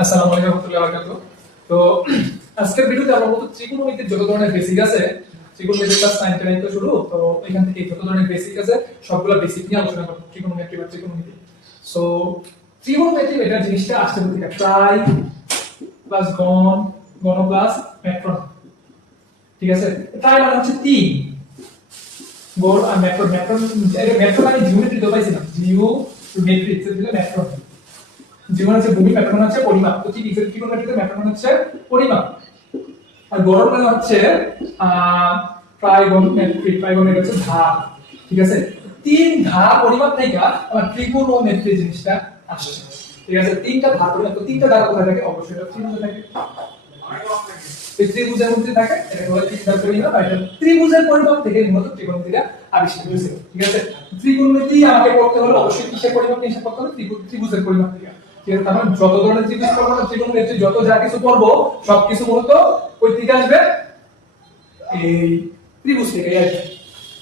আসসালামু আলাইকুম ওয়া রাহমাতুল্লাহি ওয়া বারাকাতুহু। তো আজকের ভিডিওতে আমরা বলবো ত্রিকোণমিতির যত ধরনের বেসিক আছে, ত্রিকোণমিতির ক্লাস 9 10 তো শুরু, তো এখান থেকে যত ধরনের বেসিক আছে সবগুলা বেসিক নিয়ে আলোচনা করব ত্রিকোণমিতি বা ত্রিকোণমিতি। সো ত্রিকোণমিতি এটা জিনিসটা আসছে থেকে ট্রাই প্লাস গণ, গণ প্লাস ম্যাট্রন। ঠিক আছে, ট্রাই মানে হচ্ছে 3, গণ আর ম্যাট্রন। ম্যাট্রন ম্যাট্রন আমি জিওমেট্রি তো পাইছিলাম, জিওমেট্রি তে দিলে ম্যাট্রন। জীবন হচ্ছে ভূমি, ম্যাট্রন হচ্ছে পরিমাপ। তো ঠিক ত্রিকোণমিতিতে ম্যাট্রন হচ্ছে পরিমাপ, আর গড় মানে হচ্ছে ট্রাইগোনোমেট্রি। ট্রাইগোনোমেট্রি হচ্ছে ধাপ। ঠিক আছে, 3 ধাপ পরিমাপ থেকে আমার ত্রিকোণমিতি জিনিসটা আসছে। ঠিক আছে, 3টা ধাপ পরিমাপ, তো 3টা ধাপ কোথায় থাকে? অবশ্যই এটা ত্রিভুজে থাকে। এই ত্রিভুজের মধ্যে থাকে, এটা বলে 3 ধাপ পরিমাপ। আর এটা ত্রিভুজের পরিমাপ থেকে মূলত ত্রিকোণমিতিটা আবিষ্কৃত হয়েছে। ঠিক আছে, ত্রিকোণমিতি আমাকে পড়তে হলে অবশ্যই কিসের পরিমাপ নিয়ে হিসাব করতে হবে? ত্রিভুজের পরিমাপ থেকে। ঠিক আছে, তার যত ধরনের ত্রিভুজ পড়বো, ত্রিকোণমিতি যত যা কিছু পড়বো সবকিছু মূলত ওই থেকে আসবে, এই ত্রিভুজ থেকে আসবে।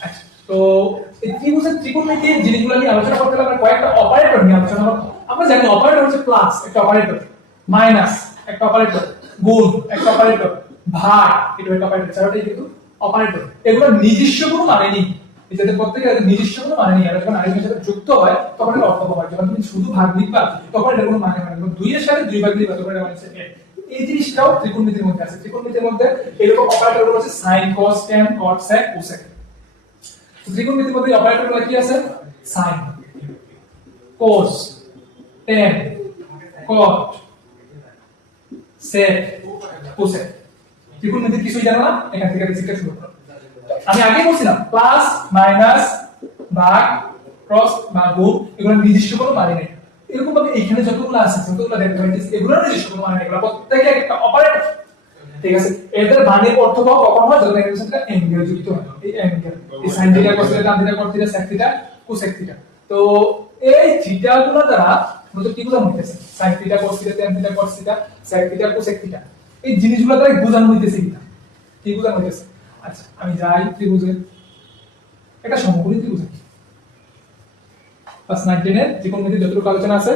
আচ্ছা, তো এই ত্রিভুজের ত্রিকোণমিতির জিনিসগুলো নিয়ে আলোচনা করতে হলে আমরা কয়েকটা অপারেটর নিয়ে আলোচনা করব। আমরা জানি অপারেটর হচ্ছে প্লাস একটা অপারেটর, মাইনাস একটা অপারেটর, গুণ একটা অপারেটর, ভাগ এটা একটা অপারেটর। চারটাই কিন্তু অপারেটর। এগুলো নিজস্ব কোনো মানে নেই, এদের প্রত্যেকের নিজস্ব কোনো মানে নেই। আর যখন আরেকটার সাথে যুক্ত হয় তখন এটা অর্থ হয়। যখন তুমি শুধু ভাগ লিখবা তখন এটা কোনো মানে হয় না। দুই এর সাথে দুই ভাগ লিখবা তখন এটা মানে হচ্ছে এক। এই জিনিসটাও ত্রিকোণমিতির মধ্যে আছে। ত্রিকোণমিতির মধ্যে এরকম অপারেটরগুলো আছে sin cos tan cot sec cosec। ত্রিকোণমিতির মধ্যে অপারেটরগুলো কি আছে? sin, cos, tan, cot, sec, cosec। ত্রিকোণমিতির কিছুই জানো না, এখান থেকে বেসিকটা শুরু করো। আমি আগে বলছিলাম প্লাস মাইনাস ভাগ ক্রস বা গুণ এগুলো নির্দিষ্ট কোনো মানে নেই। এরকম ভাবে এখানে যতগুলো আছে যতগুলো দেখতে পাচ্ছি এগুলো নির্দিষ্ট কোনো মানে নেই, এগুলো প্রত্যেকটা একটা অপারেটর। ঠিক আছে, এদের মানের অর্থ কখন হয়? যখন এর সাথে অ্যাঙ্গেল যুক্ত হয়। এই অ্যাঙ্গেল, এই sin theta cos theta tan theta cot theta sec theta cosec theta. তো এই থিটা গুলো দ্বারা মূলত কি বোঝানো হইতেছে? sin theta cos theta tan theta cot theta sec theta cosec theta, এই জিনিসগুলো দ্বারা বোঝানো হইতেছে কিনা, কি বোঝানো হইতেছে? আচ্ছা, আমি যাই ত্রিভুজের একটা সমকোণী ত্রিভুজ ক্লাস 9 10 এর ত্রিকোণমিতির যতটুকু আলোচনা আছে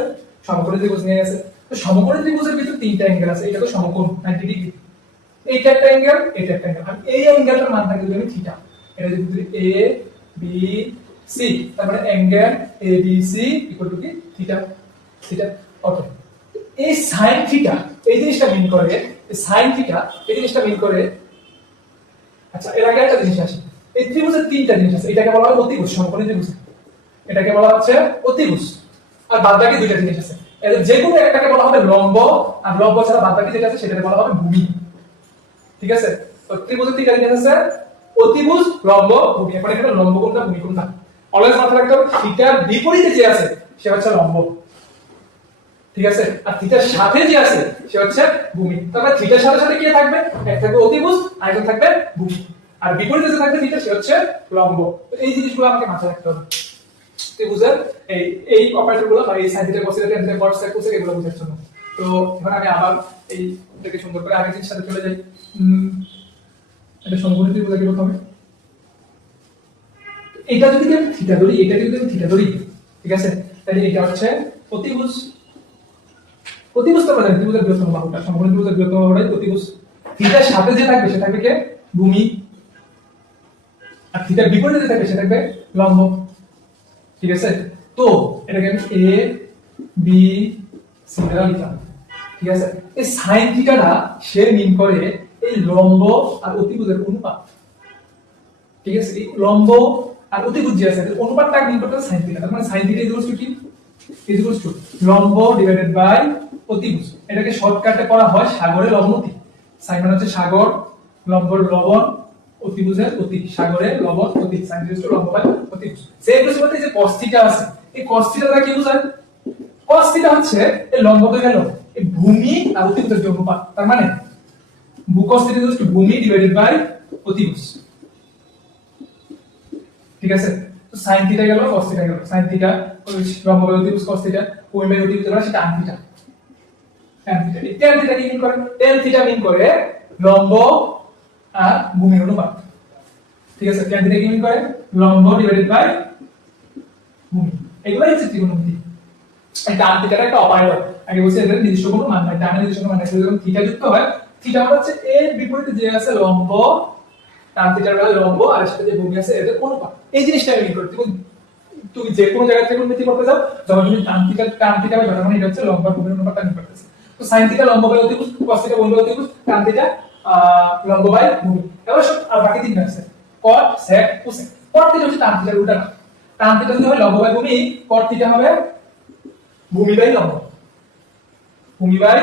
সমকোণী ত্রিভুজ নিয়ে আছে। তো সমকোণী ত্রিভুজের ভিতর তিনটা অ্যাঙ্গেল আছে, এটা তো সমকোণ 90 ডিগ্রি। এইটা একটা অ্যাঙ্গেল, এটা একটা অ্যাঙ্গেল। আর এই অ্যাঙ্গেলটার মান থাকে যদি থিটা, এটা যদি a b c, তার মানে angle a b c equal to কি থিটা। Theta okay. এই sin থিটা এই জিনিসটা মিন করে, এই sin থিটা এই জিনিসটা মিন করে। আচ্ছা, এর আগে একটা জিনিস আছে, এই ত্রিভুজের তিনটা জিনিস আছে। এটাকে বলা হয় অতিভুজ, সমকোণী ত্রিভুজ। এটাকে বলা হচ্ছে অতিভুজ। আর বাদবাকি দুইটা জিনিস আছে, এদের যে কোনো একটাকে বলা হবে লম্ব, আর লম্ব ছাড়া বাদবাকি যেটা আছে সেটাকে বলা হবে ভূমি। ঠিক আছে, তো ত্রিভুজের তিনটা জিনিস আছে, অতিভুজ, লম্ব, ভূমি। এখন এখানে লম্ব কোনটা ভূমি কোনটা অলওয়েজ মাথায় রাখতে হবে। থিটার বিপরীতে যে আছে সে হচ্ছে লম্ব। ঠিক আছে, আর থিটার সাথে যে আছে সে হচ্ছে ভূমি। তারপর থিটার সাথে সাথে কি থাকবে? এক থাকবে অতিভুজ, আর একটা থাকবে ভূমি। আর বিপরীতে যে থাকবে থিটা সে হচ্ছে লম্ব। তো এই জিনিসগুলো আমাকে মাথায় রাখতে হবে ত্রিভুজের এই এই অপারেটরগুলো বা এই sin theta cos theta tan theta cot sec cosec এগুলো বোঝার জন্য। তো এখন আমি আবার এইটাকে সুন্দর করে আগের জিনিসের সাথে চলে যাই। এটা সমকোণী ত্রিভুজ কি হবে? এটা যদি আমি থিটা ধরি, এটা যদি আমি থিটা ধরি, ঠিক আছে, তাহলে এটা হচ্ছে অতিভুজ। অতিভুজ তো মানে ত্রিভুজের বৃহত্তম বাহুটা, সমকোণী ত্রিভুজের বৃহত্তম বাহুটাই অতিভুজ। থিটার সাথে যে থাকবে সে থাকবে কে? ভূমি। আর থিটার বিপরীতে যে থাকবে সে থাকবে লম্ব। ঠিক আছে, তো এটাকে আমি a b c দ্বারা লিখলাম। ঠিক আছে, এই sin থিটাটা সে মিন করে এই লম্ব আর অতিভুজের অনুপাত। ঠিক আছে, এই লম্ব আর অতিভুজ যে আছে এর অনুপাতটা মিন করতে sin থিটা। তার মানে sin থিটা ইকুয়ালস টু কি? ইকুয়ালস টু লম্ব ডিভাইডেড বাই অতিভুজ। এটাকে শর্টকাটে করা হয় সাগরের লবণতি। sin মানে হচ্ছে সাগর, লম্বর লবণ, অতিভুজের অতি, সাগরে লবণ অতি, sin ইকুয়ালস টু লম্ব বাই অতিভুজ। সেই বলতে যে cos থিটা আছে, এই cos থিটাটা কি বোঝায়? cos থিটা হচ্ছে এই লম্ব তো গেল, এই ভূমি আর অতিভুজের যে অনুপাত। তার মানে cos থিটা ইকুয়ালস টু ভূমি ডিভাইডেড বাই অতিভুজ। ঠিক আছে, তো sin থিটা গেল, cos থিটা গেল। sin থিটা লম্ব বাই অতিভুজ, cos থিটা ভূমি বাই অতিভুজ, সেটা tan থিটা। tan থিটা, এই tan থিটা কি মিন করে? tan থিটা মিন করে লম্ব আর ভূমির অনুপাত। ঠিক আছে, tan থিটা কি মিন করে? লম্ব ডিভাইডেড বাই ভূমি। এগুলাই হচ্ছে ত্রিকোণমিতি। এই tan থিটাটা একটা অপারেটর, আগে বলছি এদের নির্দিষ্ট কোনো মান নাই, tan এর নির্দিষ্ট কোনো মান নাই, যখন থিটা যুক্ত হয়, থিটা মানে হচ্ছে এর বিপরীতে যে আছে লম্ব, tan থিটার বেলায় লম্ব আর এর সাথে যে ভূমি আছে এদের অনুপাত, এই জিনিসটা আমি মিন করতে। তুমি যে কোনো জায়গা থেকে উন্নতি করতে যাও, যখন তুমি tan থিটা বাই মানে এটা হচ্ছে লম্ব আর ভূমির অনুপাতটা নির্ণয় করতেছে। তো sin থিটা লম্ব বাই অতিভুজ, cos থিটা ভূমি বাই অতিভুজ, tan থিটা লম্ব বাই ভূমি। এবার সব আর বাকি তিনটা আছে cot sec cosec। cot theta হচ্ছে tan থিটার উল্টা না, tan থিটা যদি হয় লম্ব বাই ভূমি, cot থিটা হবে ভূমি বাই লম্ব, ভূমি বাই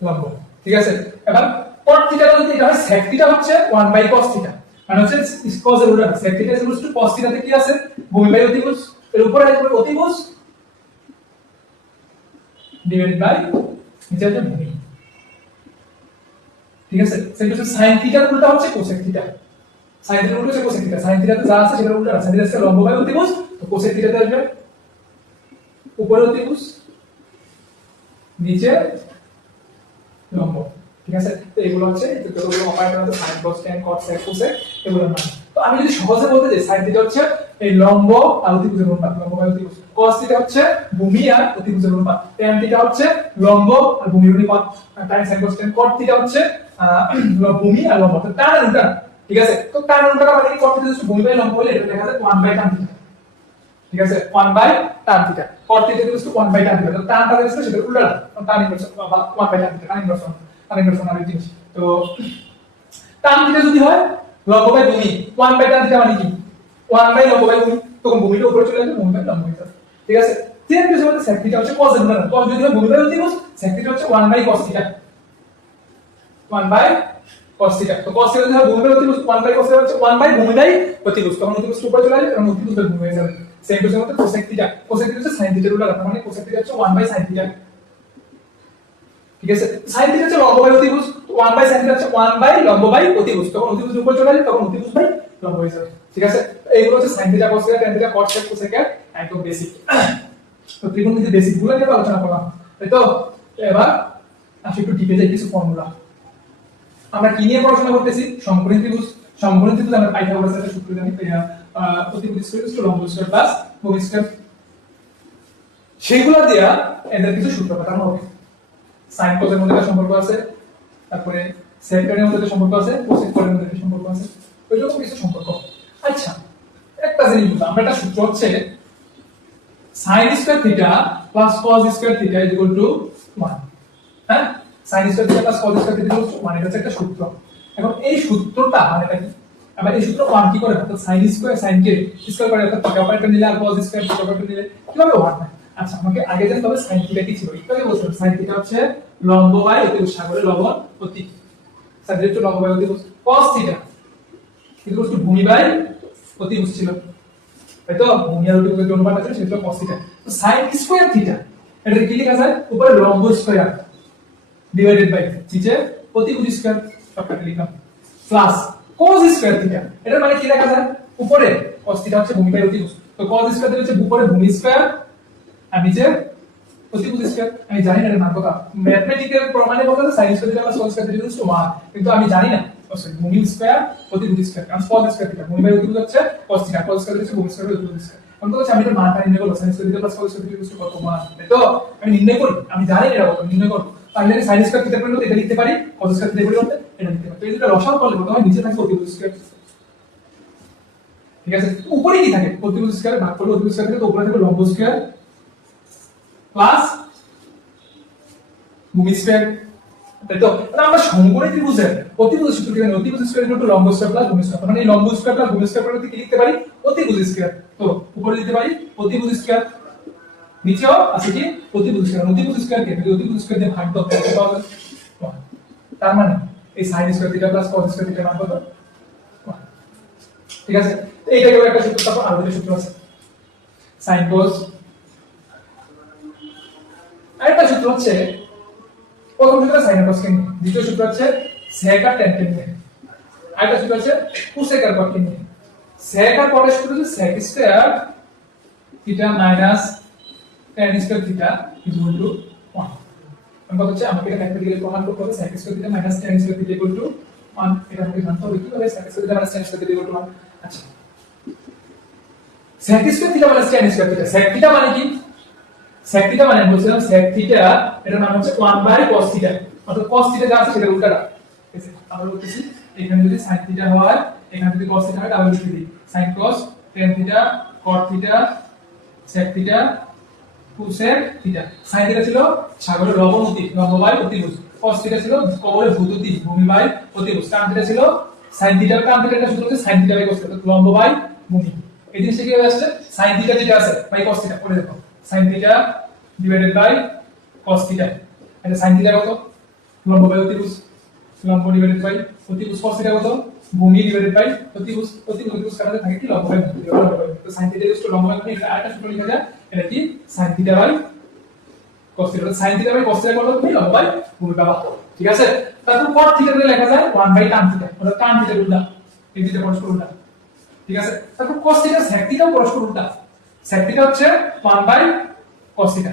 লম্ব, ঠিক আছে। এবার cot থিটা যদি এটা হয় sec থিটা হচ্ছে 1 বাই cos থিটা, মানে হচ্ছে cos এর উল্টা, sec theta equals two cos থিটাতে কি আছে ভূমি বাই অতিভুজ, এর উপরে আসবে অতিভুজ ডিভাইডেড বাই নিচে আছে ভূমি, ঠিক আছে। সেটা হচ্ছে sin থিটার উল্টা হচ্ছে cosec থিটা, sin থিটার উল্টা হচ্ছে cosec থিটা, sin থিটাতে যা আছে সেটা উল্টা, sin থিটা হচ্ছে লম্ব বাই অতিভুজ, তো cosec থিটাতে আসবে উপরে অতিভুজ নিচে লম্ব, ঠিক আছে। তো এগুলো হচ্ছে যতগুলো অপারেটর আছে sin cos tan cot sec cosec এগুলোর মান। তো আমি যদি সহজে বলতে যাই sin থিটা হচ্ছে এই লম্ব আর অতিভুজের অনুপাত, লম্ব বাই অতিভুজ, cos থিটা হচ্ছে ভূমি আর অতিভুজের অনুপাত, tan থিটা হচ্ছে লম্ব আর ভূমির অনুপাত, tan sin cos tan cot theta হচ্ছে ভূমি আর লম্ব, তো tan এর উল্টা, ঠিক আছে। তো tan এর উল্টা মানে কি, cot থিটা হচ্ছে ভূমি বাই লম্ব হলে এটা লেখা যায় 1 বাই tan থিটা, ঠিক আছে, 1 by tan theta, cot theta equals to 1 by tan theta, তো tan টা হচ্ছে সেটা উল্টা, tan ইনভার্স বা 1 by tan theta, tan inverse আর জিনিস। তো tan থিটা যদি হয় লম্ব বাই ভূমি, 1 বাই tan থিটা মানে কি 1 বাই লম্ব বাই ভূমি, তখন ভূমিটা উপরে চলে আসবে, ভূমি বাই লম্ব হয়ে যাবে, ঠিক আছে। সেম কিছু বলতে sec থিটা হচ্ছে cos এর উল্টা, cos যদি হয় ভূমি বাই অতিভুজ, sec থিটা হচ্ছে 1 by cos theta, 1 by cos theta, তো cos থিটা যদি হয় ভূমি বাই অতিভুজ, 1 বাই cos থিটা হচ্ছে 1 বাই ভূমি বাই অতিভুজ, তখন অতিভুজ উপরে চলে আসবে, তখন অতিভুজ বাই ভূমি হয়ে যাবে। সেম কিছু বলতে cosec থিটা, cosec থিটা হচ্ছে sin থিটার উল্টা, মানে cosec থিটা হচ্ছে 1 বাই sin থিটা, ঠিক আছে। sin থিটা হচ্ছে লম্ব বাই অতিভুজ, 1 বাই sin থিটা হচ্ছে 1 বাই লম্ব বাই অতিভুজ, তখন অতিভুজ উপরে চলে আসবে, তখন অতিভুজ বাই লম্ব হয়ে যাবে, ঠিক আছে। তো এইগুলো হচ্ছে sin theta cos theta tan theta cot sec cosec এর একদম বেসিক। তো ত্রিকোণমিতির বেসিক গুলো নিয়ে আলোচনা করলাম, তাই তো। এবার আসি একটু ডিপে যাই, কিছু ফর্মুলা। আমরা কি নিয়ে পড়াশোনা করতেছি? সমকোণী ত্রিভুজ। সমকোণী ত্রিভুজ আমরা পাইথাগোরাসের একটা সূত্র জানি, অতিভুজ স্কয়ার টু লম্ব স্কয়ার প্লাস ভূমি স্কয়ার, সেইগুলো দিয়া এদের কিছু সূত্র কাটানো হবে। sin cos এর মধ্যে একটা সম্পর্ক আছে, তারপরে sec tan এর মধ্যে একটা সম্পর্ক আছে, cosec tan এর মধ্যে একটা সম্পর্ক আছে, ওইরকম কিছু সম্পর্ক। আচ্ছা, একটা জিনিস বুঝলাম, আমরা একটা সূত্র হচ্ছে sin square theta plus cos square theta is equal to 1, হ্যাঁ, sin square theta plus cos square theta is equal to 1, এটা হচ্ছে একটা সূত্র। এখন এই সূত্রটা মানে এটা কি, আবার এই সূত্র 1 কি করে, অর্থাৎ sin স্কয়ার sin কে স্কয়ার করে, অর্থাৎ থিটা অপারেটর নিলে আর cos স্কয়ার থিটা অপারেটর নিলে কিভাবে 1 হয়? আচ্ছা, আমাকে আগে জানতে হবে sin থিটা কি ছিল। একটু বলছিলাম sin থিটা হচ্ছে লম্ব বাই অতিভুজ, সাগরের লবণ অতি, sin থিটা হচ্ছে লম্ব বাই অতিভুজ, cos থিটা ইকুয়াল টু ভূমি বাই অতিভুজ ছিল, তাই তো। ভূমি আর অতিভুজের অনুপাত আছে, সেটা cos থিটা। তো sin স্কয়ার থিটা এটা কি লেখা যায়, উপরে লম্ব স্কয়ার ডিভাইডেড বাই নিচে অতিভুজ স্কয়ার, সবটাকে লিখলাম, প্লাস cos স্কয়ার থিটা, এটা মানে কি লেখা যায়, উপরে cos থিটা হচ্ছে ভূমি বাই অতিভুজ, তো cos স্কয়ার থিটা হচ্ছে উপরে ভূমি স্কয়ার আর নিচে অতিভুজ স্কয়ার। আমি জানি না এর মান কত, ম্যাথমেটিক্যাল প্রমাণে বলতে sin square theta plus cos square theta equals to 1, কিন্তু আমি জানি না ভূমি স্কয়ার অতিভুজ স্কয়ার, কারণ cos স্কয়ার থিটা ভূমি বাই অতিভুজ হচ্ছে cos থিটা, cos স্কয়ার হচ্ছে ভূমি স্কয়ার বাই অতিভুজ স্কয়ার। আমি তো আমি এর মানটা নির্ণয় করব, sin square theta plus cos square theta equals to কত, 1, তাই তো। আমি নির্ণয় করি, আমি জানি এটা কত, নির্ণয় করব, তাহলে sin স্কয়ার থিটা পরিবর্তে এটা লিখতে পারি, cos স্কয়ার থিটা পরিবর্তে এটা লিখতে পারি। তো এই দুটো লসাগু করলে কত হয়, নিচে থাকে অতিভুজ স্কয়ার, ঠিক আছে। উপরে কি থাকে, অতিভুজ স্কয়ার ভাগ করলে অতিভুজ স্কয়ার থেকে, তো উপরে থাকে লম্ব স্কয়ার প্লাস ভূমি স্কয়ার, তাই তো। আমরা সমকোণী ত্রিভুজের অতিভুজ সূত্র কি জানি, অতিভুজ স্কয়ার ইকুয়াল টু লম্ব স্কয়ার প্লাস ভূমি স্কয়ার, মানে এই লম্ব স্কয়ার প্লাস ভূমি স্কয়ার পরিবর্তে কি লিখতে পারি, অতিভুজ স্কয়ার। তো উপরে লিখতে পারি অতিভুজ স্কয়ার, নিচেও আছে কি অতিভুজ স্কয়ার, অতিভুজ স্কয়ার কে যদি অতিভুজ স্কয়ার দিয়ে ভাগ দাও তাহলে পাবে 1, তার মানে এই sin square theta plus cos square theta মান কত, 1, ঠিক আছে। তো এইটা গেল একটা সূত্র। তারপর আরো একটা সূত্র আছে sin cos, আরেকটা সূত্র হচ্ছে, প্রথম সূত্র sin cos কে নিয়ে, দ্বিতীয় সূত্র হচ্ছে sec আর tan কে নিয়ে, আরেকটা সূত্র আছে cosec আর cot কে নিয়ে। sec আর cot এর সূত্র হচ্ছে sec square theta minus tan square theta equal two 1। আমি কথা হচ্ছে আমাকে এটা ম্যাথমেটিক্যালি প্রমাণ করতে হবে, sec square theta minus tan square theta equal two 1, এটা আমাকে জানতে হবে কিভাবে sec square theta minus tan square theta equal two 1। আচ্ছা, sec স্কয়ার থিটা মানে tan square theta. sec theta মানে কি? sec থিটা মানে বলছিলাম sec থিটা এটার মান হচ্ছে 1/cos থিটা, অর্থাৎ cos থিটা যা আছে সেটা উল্টাটা। ঠিক আছে, আমরা বলতেছি এখানে যদি sin থিটা হয়, এখানে যদি cos থিটা হয় তাহলে লিখে দিই sin cos tan theta cot theta sec theta cosec theta. sin theta ছিল সাগরের লবণতি, লম্ব বাই অতিভুজ। cos থিটা ছিল কবরের ভূততি, ভূমি বাই অতিভুজ। tan থিটা ছিল sin থিটা, tan থিটা এর সূত্র হচ্ছে sin theta by cos theta, লম্ব বাই ভূমি। এই জিনিসটা কি হয়ে আসছে? sin থিটা যেটা আছে বাই cos থিটা করে দেখো, sin theta divided by cos theta. এটা sin থিটা কত? লম্ব বাই অতিভুজ, লম্ব ডিভাইডেড বাই অতিভুজ। cos থিটা কত? ভূমি ডিভাইডেড বাই অতিভুজ, অতিভুজ কাটাতে থাকে কি লম্ব বাই ভূমি। তো sin থিটা ইকুয়াল টু লম্ব বাই ভূমি। এটা আরেকটা সূত্র লেখা যায়, এটা কি sin theta by cos theta. sin theta by cos theta কত? তুমি লম্ব বাই ভূমি পাবা। ঠিক আছে, তারপর cot থিটা দিয়ে লেখা যায় 1/tan থিটা, অর্থাৎ tan থিটা উল্টা, এই দুটো পরস্পর উল্টা। ঠিক আছে, তারপর cos থিটা sec থিটাও পরস্পর উল্টা। sec থিটা হচ্ছে 1/cos থিটা।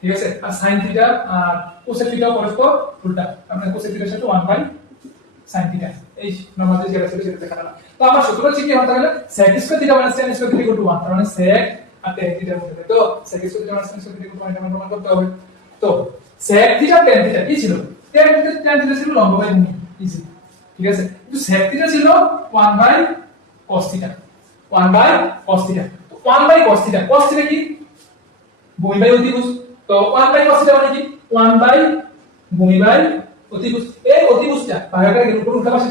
ঠিক আছে, আর sin থিটা আর cosec থিটাও পরস্পর উল্টা, আমরা cosec থিটার সাথে 1/sin থিটা। এই নরমালি যেটা ছিল সেটা দেখা গেল। তো আমার সূত্র হচ্ছে কি হতে গেলে sec স্কয়ার থিটা মানে tan square theta equal two 1, তার মানে sec আর tan থিটার মধ্যে। তো sec স্কয়ার থিটা মানে tan square theta equal two 1 এটা প্রমাণ করতে হবে। তো sec থিটা tan থিটা কি ছিল? tan থিটা ছিল লম্ব বাই ভূমি, ইজি। ঠিক আছে, কিন্তু sec থিটা ছিল 1/cos থিটা, 1/cos থিটা। তো 1/cos থিটা, cos থিটা কি? ভূমি বাই অতিভুজ। তো 1/cos থিটা মানে কি? 1/ ভূমি বাই অতিভুজ। এই অতিভুজটা ভাগাকার গেলে উপর উল্টা পাশে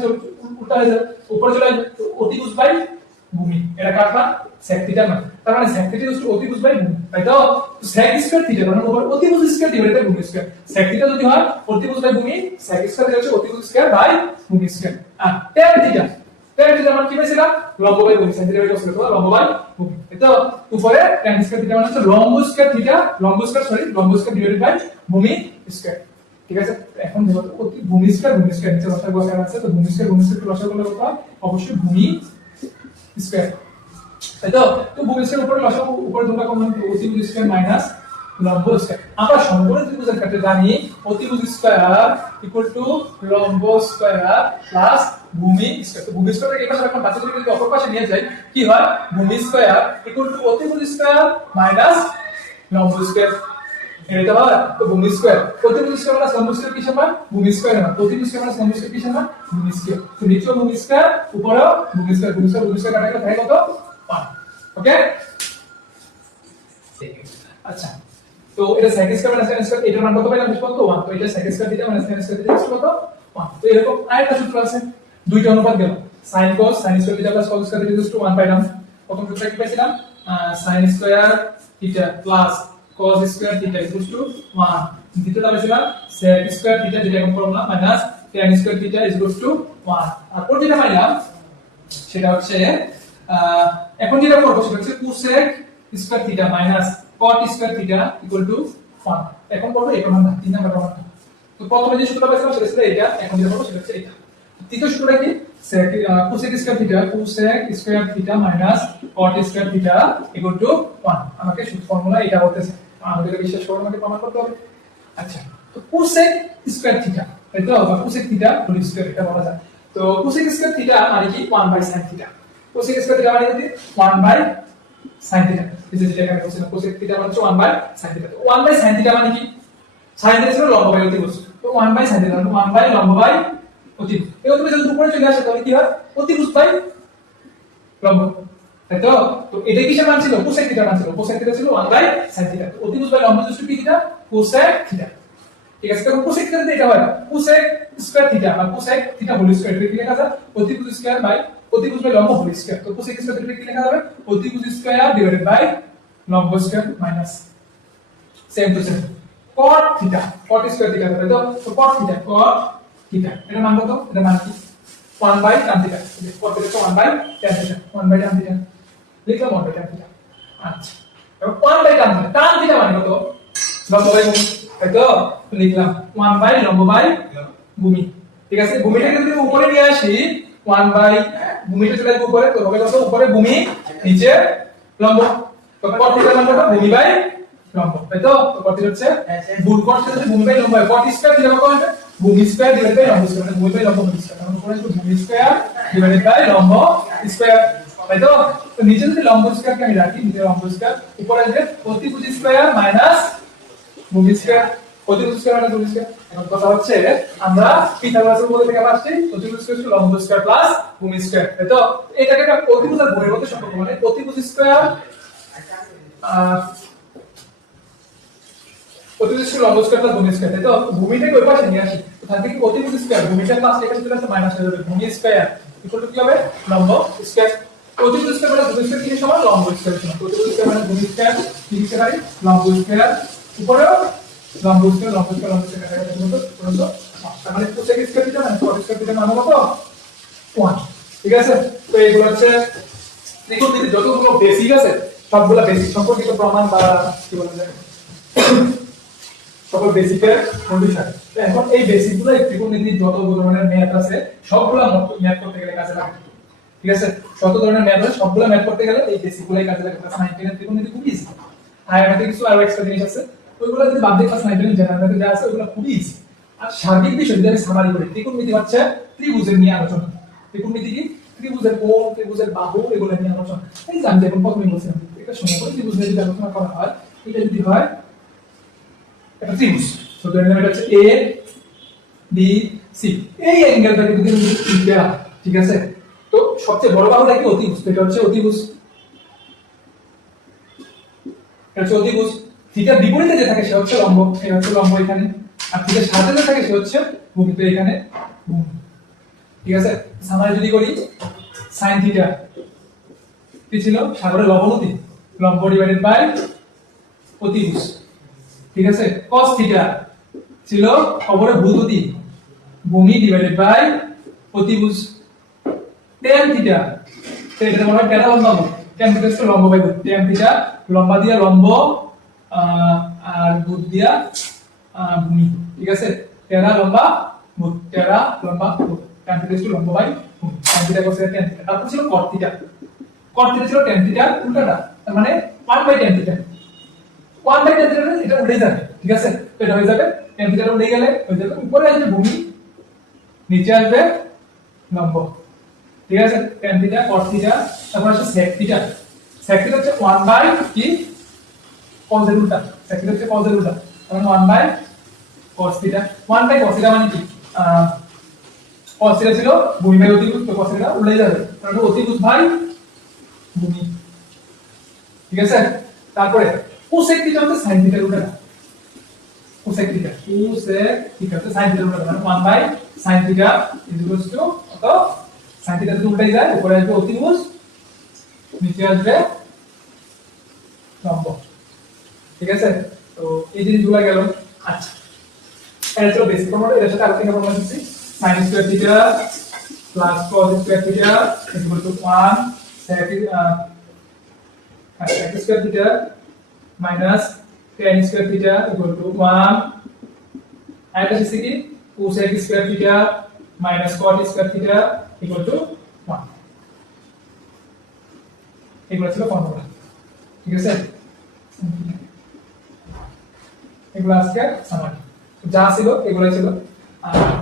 উল্টা হয়ে যাবে, উপরে চলে আসবে। তো অতিভুজ বাই ভূমি, এটা কার মান? sec থিটা মান। তার মানে sec থিটা ইকুয়াল টু অতিভুজ বাই ভূমি, তাই তো? sec স্কয়ার থিটা মানে উপর অতিভুজ স্কয়ার ডিভাইডেড বাই ভূমি স্কয়ার। sec থিটা যদি হয় অতিভুজ বাই ভূমি, sec স্কয়ার থিটা হচ্ছে অতিভুজ স্কয়ার বাই ভূমি স্কয়ার। আর tan থিটা, tan থিটা মানে কি পাইছিলাম? লম্ব বাই ভূমি, sin theta by cos theta, লম্ব বাই ভূমি। তাই তো? উপরে tan স্কয়ার থিটা মানে হচ্ছে লম্ব স্কয়ার থিটা, লম্ব স্কয়ার ডিভাইডেড বাই ভূমি স্কয়ার। ঠিক আছে, এখন দেখো তো ভূমি স্কয়ার নিচে লসাগু আকার আছে, তো ভূমি স্কয়ার লসাগু করলে কত হয়? অবশ্যই ভূমি স্কয়ার, তাই তো? তো ভূমি স্কয়ার উপরে লসাগু, উপরে দুটো কমন, অতিভুজ স্কয়ার মাইনাস লম্ব স্কয়ার। আমরা সমকোণী ত্রিভুজের ক্ষেত্রে জানি অতিভুজ স্কয়ার ইকুয়াল টু লম্ব স্কয়ার প্লাস ভূমি স্কয়ার। তো ভূমি স্কয়ার এই পাশে এখন বাকি যদি অপর পাশে নিয়ে যাই কি হয়? ভূমি স্কয়ার ইকুয়াল টু অতিভুজ স্কয়ার মাইনাস লম্ব স্কয়ার। এটা হয় তো ভূমি স্কয়ার, অতিভুজ স্কয়ার প্লাস লম্ব স্কয়ার কি সমান? ভূমি স্কয়ার না, অতিভুজ স্কয়ার প্লাস লম্ব স্কয়ার কি সমান? ভূমি স্কয়ার। তো নিচেও ভূমি স্কয়ার, উপরেও ভূমি স্কয়ার, ভূমি স্কয়ার কাটা গেলে থাকে কত? 1। ওকে, আচ্ছা, তো এটা sec square minus tan square, এটার মান কত পাইলাম? কত? 1। তো এটা sec square theta minus tan square theta কত? 1। তো এরকম আরেকটা সূত্র আছে, দুইটা অনুপাত গেল, sin cos square theta plus cos square theta 1 পাইলাম। প্রথম সূত্র কি পাইছিলাম? sin square theta plus cos square theta 1। দ্বিতীয়টা পাইছিলাম sec স্কয়ার থিটা, যেটা এখন formula, minus tan square theta 1। আর পর যেটা পাইলাম সেটা হচ্ছে এখন যেটা করব সেটা হচ্ছে cosec square theta minus cot square theta equal two 1। এখন করব এই প্রমাণটা, 3 নাম্বার প্রমাণটা। তো প্রথমে যে সূত্রটা পাইছিলাম সেটা ছিল এটা, এখন যেটা করব সেটা হচ্ছে এটা। তৃতীয় সূত্রটা কি? cosec square theta minus cot square theta equal two 1। আমাকে সূত্র ফর্মুলা এটা বলতেছে, আমাদের বিশ্বাস করে আমাকে প্রমাণ করতে হবে। আচ্ছা, তো cosec স্কয়ার থিটা, তাই তো? বা cosec থিটা হোল স্কয়ার এটা বলা যায়। তো cosec স্কয়ার থিটা মানে কি? 1/sin theta. cosec square theta মানে কি? 1/sin theta. এই যে যেটা এখানে বলছিলাম cosec থিটা মানে হচ্ছে 1/sin থিটা। তো 1/sin থিটা মানে কি? sin থিটা ছিল লম্ব বাই অতিভুজ, তো 1/sin থিটা মানে 1 বাই লম্ব বাই অতিভুজ। এই অতিভুজ যদি উপরে চলে আসে তাহলে কি হয়? অতিভুজ বাই লম্ব, তাই তো? তো এটা কিসের মান ছিল? cosec থিটার মান ছিল। cosec থিটা ছিল 1/sin থিটা। তো অতিভুজ বাই লম্ব যোগফল কি থিটা? cosec theta. ঠিক আছে, তখন cosec থিটা এটা হয় cosec স্কয়ার থিটা বা cosec থিটা হোল স্কয়ার, এটা কি লেখা যায়? অতিভুজ স্কয়ার বাই অতিভুজ বাই লম্ব হোল স্কয়ার। তো cosec স্কয়ার থিটা কি লেখা যাবে? অতিভুজ স্কয়ার ডিভাইডেড বাই লম্ব square minus same to same cot theta, cot square theta, তাই তো? তো cot থিটা এটা মান কত? এটা মান কি? 1/tan theta. cot theta 1/tan theta, 1/tan theta লিখলাম, 1/tan থিটা। আচ্ছা, এবার 1/tan থিটা, tan থিটা মানে কত? লম্ব বাই ভূমি, তাই তো? লিখলাম 1 বাই লম্ব বাই ভূমি। ঠিক আছে, ভূমিটাকে যদি উপরে নিয়ে আসি 1 বাই ভূমিটা চলে আসবে উপরে, তো হবে কত? উপরে ভূমি, নিচে লম্ব। তো cot থিটার মান কত? ভূমি বাই লম্ব, তাই তো? তো cot থিটা হচ্ছে ভূমি, cot থিটা হচ্ছে ভূমি বাই লম্ব হয়। cot স্কয়ার থিটা কত হবে? ভূমি স্কয়ার ডিভাইডেড বাই লম্ব স্কয়ার, মানে ভূমি বাই লম্ব ভূমি স্কয়ার। তাহলে উপরে ভূমি স্কয়ার ডিভাইডেড বাই লম্ব স্কয়ার। তাই তো? তো নিচে যদি লম্ব স্কয়ারকে আমি রাখি, নিচে লম্ব স্কয়ার, উপরে যে অতিভুজ স্কয়ার মাইনাস ভূমি স্কয়ার, অতিভুজ স্কয়ার মাইনাস ভূমি স্কয়ার। এখন কথা হচ্ছে আমরা পিথাগোরাসের উপর থেকে আসছি অতিভুজ স্কয়ার = লম্ব স্কয়ার প্লাস ভূমি স্কয়ার, তাই তো? এটাকে একটা অতিভুজ আর ভূমির মধ্যে সম্পর্ক, মানে অতিভুজ স্কয়ার অতিভুজ স্কয়ার লম্ব স্কয়ার প্লাস ভূমি স্কয়ার, তাই তো? ভূমিটাকে ওই পাশে নিয়ে আসি, তো থাকবে কি অতিভুজ স্কয়ার, ভূমিটা প্লাস এখানে চলে আসছে মাইনাস হয়ে যাবে, ভূমি স্কয়ার ইকুয়াল টু কি হবে লম্ব স্কয়ার। অতিভুজ স্কয়ার মানে ভূমি স্কয়ার কি সমান লম্ব স্কয়ার সমান, অতিভুজ স্কয়ার মানে ভূমি স্কয়ার কি লিখতে পারি লম্ব স্কয়ার, উপরেও লম্ব স্কয়ার লম্ব স্কয়ার লম্ব স্কয়ার এটা পর্যন্ত তার মানে কোসেক স্কয়ার থিটা মানে কট স্কয়ার থিটা মান কত 1, ঠিক আছে? তো এগুলো হচ্ছে ত্রিকোণমিতির যতগুলো বেসিক আছে সবগুলো বেসিক সম্পর্কিত প্রমাণ বা কি বলা যায় সকল বেসিকের কন্ডিশন। এখন এই বেসিকগুলো ত্রিকোণমিতির যত ধরনের ম্যাথ আছে সবগুলো ম্যাথ করতে গেলে কাজে লাগে, ঠিক আছে? যত ধরনের ম্যাথ আছে সবগুলো ম্যাথ করতে গেলে এই বেসিকগুলোই কাজে লাগে। ক্লাস 9 10 ত্রিকোণমিতি খুব ইজি, হায়ার ম্যাথে কিছু আরো এক্সট্রা জিনিস আছে ওইগুলো যদি বাদ দিয়ে ক্লাস 9 10 জেনারেল ম্যাথে যা আছে ওইগুলো খুব ইজি। আর সার্বিক বিষয় যদি আমি সামারি করি, ত্রিকোণমিতি হচ্ছে ত্রিভুজের নিয়ে আলোচনা। ত্রিকোণমিতি কি ত্রিভুজের কোণ, ত্রিভুজের বাহু, এগুলো নিয়ে আলোচনা। এই যে আমি যেমন প্রথমে বলছিলাম এটা সমকোণ ত্রিভুজ নিয়ে যদি আলোচনা করা হয়, এটা যদি হয় একটা ত্রিভুজ, তো ধরে নিলাম এটা হচ্ছে এ বি সি, এই অ্যাঙ্গেলটা কিন্তু থিটা, ঠিক আছে? তো সবচেয়ে বড় বাহুটা কি অতিভুজ, এটা হচ্ছে অতিভুজ, এটা হচ্ছে অতিভুজ। থিটার বিপরীতে যে থাকে সে হচ্ছে লম্ব, এই হচ্ছে লম্ব এখানে, আর থিটার সাথে যে থাকে সে হচ্ছে ভূমি, তো এখানে ভূমি, ঠিক আছে? সামারি যদি করি sin থিটা কি ছিল সাগরের লবণতি, লম্ব ডিভাইডেড বাই অতিভুজ, ঠিক আছে? cos থিটা ছিল খবরে ভূততি, ভূমি ডিভাইডেড বাই অতিভুজ। tan থিটা তো এটা বলা হয় tan লম্ব, tan থিটা হচ্ছে লম্ব বাই ভূত, tan থিটা লম্বা দিয়া লম্ব আর ভূত দিয়া ভূমি, ঠিক আছে? টেরা লম্বা ভূত, টেরা লম্বা ভূত, tan থিটা হচ্ছে লম্ব বাই ভূমি, tan theta cos tan theta. তারপর ছিল cot থিটা, cot থিটা ছিল tan থিটা উল্টাটা, তার মানে 1 by tan theta, 1 by tan theta এটা উল্টে যাবে, ঠিক আছে? তো এটা হয়ে যাবে tan থিটা উল্টে গেলে হয়ে যাবে উপরে আসবে ভূমি, নিচে আসবে লম্ব, ঠিক আছে? tan থিটা cos থিটা, তারপর আসবে sec থিটা, sec থিটা হচ্ছে 1 বাই কি cos এর উল্টা, sec থিটা হচ্ছে cos এর উল্টা, তার মানে 1 by cos theta. 1 by cos theta মানে কি cos থিটা ছিল ভূমি বাই অতিভুজ, তো cos থিটা উল্টে যাবে, তাহলে অতিভুজ বাই ভূমি, ঠিক আছে? তারপরে cosec থিটা হচ্ছে sin থিটার উল্টা, cosec থিটা হচ্ছে sin থিটার উল্টা, মানে 1 by sin theta equals to কত sin থিটা যদি উল্টাই যায় উপরে আসবে অতিভুজ, নিচে আসবে লম্ব, ঠিক আছে? তো এই জিনিসগুলো গেল। আচ্ছা এটা ছিল বেসিক ফর্মুলা, এর সাথে আরেকটা ফর্মুলা দিচ্ছি sin square theta plus cos square theta equal two 1 sec square theta minus tan square theta equal two 1, আর এটা হচ্ছে কি cosec square theta minus cot square theta equal two 1, এগুলো ছিল ফর্মুলা, ঠিক আছে? এগুলো আজকে সামারি যা ছিল এগুলাই ছিল।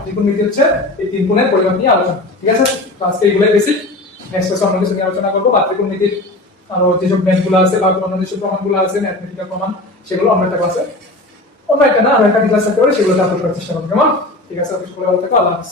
ত্রিকোণমিতি হচ্ছে এই তিন কোণের পরিমাপ নিয়ে আলোচনা, ঠিক আছে? তো আজকে এগুলাই বেসিক, নেক্সট ক্লাসে অন্য কিছু নিয়ে আলোচনা করব। বা ত্রিকোণমিতির আরো যেসব ম্যাথগুলো আছে বা অন্য যেসব প্রমাণগুলো আছে ম্যাথমেটিক্যাল প্রমাণ, সেগুলো অন্য একটা ক্লাসে, অন্য একটা না আরো একটা ক্লাসে করে সেগুলো আপলোড করার চেষ্টা করব, কেমন? ঠিক আছে? সকলে ভালো থাকো, আল্লাহ হাফেজ।